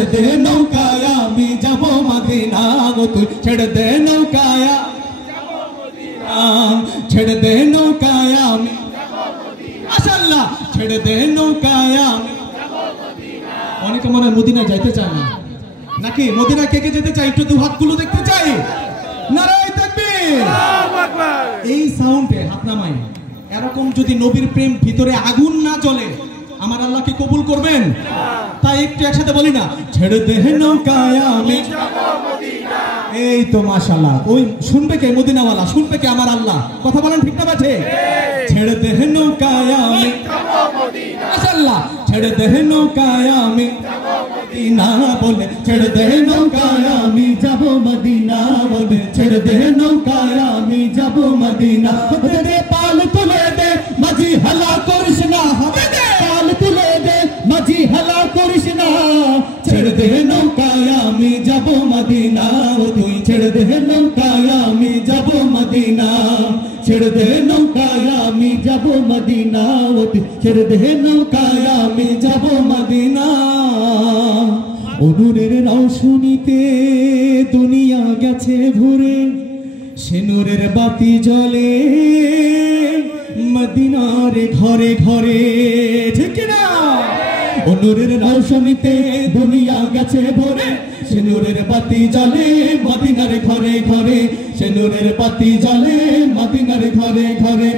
ছেড়ে দে নৌকায় আমি যাব মদিনা গো তুই ছেড়ে দে নৌকায় ছেড়ে দে নৌকায় আমি মাশাআল্লাহ ছেড়ে দে নৌকায় আমি অনেকে মনে হয় মদিনা যাইতে চায় না নাকি মদিনা কে কে যেতে চাই একটু দু হাতগুলো দেখতে চাই নারায়ে তাকবীর আল্লাহু আকবার এই সাউন্ডে হাত নামাই এরকম যদি নবীর প্রেম ভিতরে আগুন না জ্বলে আমার আল্লাহ কি কবুল করবেন তাই একটু একসাথে বলি না ছেড়ে দে নৌকায় আমি যাব মদিনা এই তো মাশাআল্লাহ ওই শুনবে কে মদিনাওয়ালা শুনবে কে আমার আল্লাহ কথা বলেন ঠিক না বাজে ছেড়ে দে নৌকায় আমি যাব মদিনা মাশাআল্লাহ ছেড়ে দে নৌকায় আমি যাব মদিনা বলে ছেড়ে দে নৌকায় আমি যাব মদিনা বলে ছেড়ে দে নৌকায় আমি যাব মদিনা দে পাল তুলে দে মাঝি হালা করিস না হবে দে পাল তুলে দে মাঝি হালা করিস না ছেড়ে দে নৌকায় আমি যাব মদিনা তুই ছেড়ে দে নৌকায় আমি যাব মদিনা ছেড়ে দে নৌকায় আমি যাব মদিনা তুই ছেড়ে দে নৌকায় আমি যাব মদিনা নূরের রৌশনীতে দুনিয়া গেছে ভরে সে নূরের বাতি জ্বলে মদিনার ঘরে ঘরে ঠিক না নূরের রৌশনীতে দুনিয়া গেছে ভরে সে নূরের বাতি জ্বলে মদিনার ঘরে ঘরে সে নূরের বাতি জ্বলে মদিনার ঘরে ঘরে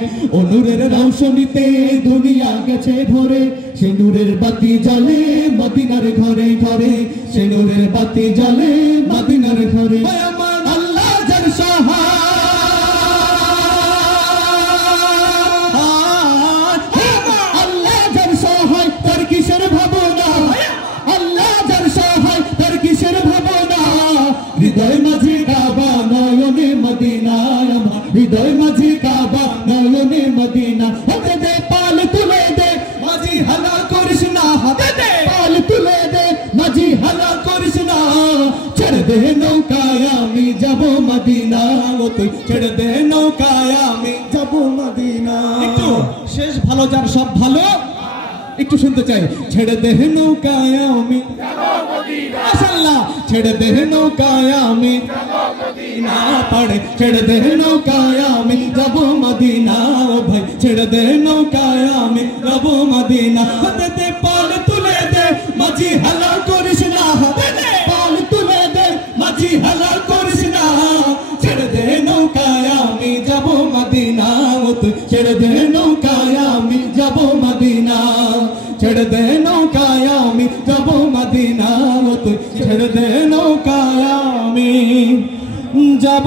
নূরের রৌশনীতে দুনিয়া গেছে ভরে সে নূরের বাতি জ্বলে মদিনার ঘরে ঘরে সে নূরের বাতি জ্বলে মদিনার ঘরে আল্লাহ যার সহায় আল্লাহ যার সহায় তার কিসের ভাবনা আল্লাহ যার সহায় তার কিসের ভাবনা হৃদয় মাঝে কাবা নয়নে মদিনা হৃদয় মাঝে কাবা নয়নে মদিনা হবে দে পাল তুলে দে মাঝি হালা করিস না হবে দে পাল তুলে দে মাঝি হালা করিস না ছেড়ে দে নৌকায় আমি যাব মদিনা ও তুই ছেড়ে দে নৌকায় আমি যাব মদিনা একটু শেষ ভালো যার সব ভালো একটু শুনতে চাই ছেড়ে দে নৌকায় আমি যাব মদিনা মাশাআল্লাহ ছেড়ে দে নৌকায় আমি যাব মদিনা পড়ে ছেড়ে দে নৌকায় আমি যাব মদিনা ও ভাই ছেড়ে দে নৌকায় আমি যাব মদিনা হবে দে পাল তুলে দে মাঝি হালা করিস না হবে দে পাল তুলে দে মাঝি হালা করিস না ছেড়ে দে নৌকায় আমি যাব মদিনা ও তুই ছেড়ে দে নৌকায় আমি যাব মদিনা ছেড়ে দে নৌকায় আমি যাব মদিনা ও তুই ছেড়ে দে নৌকায় আমি যাব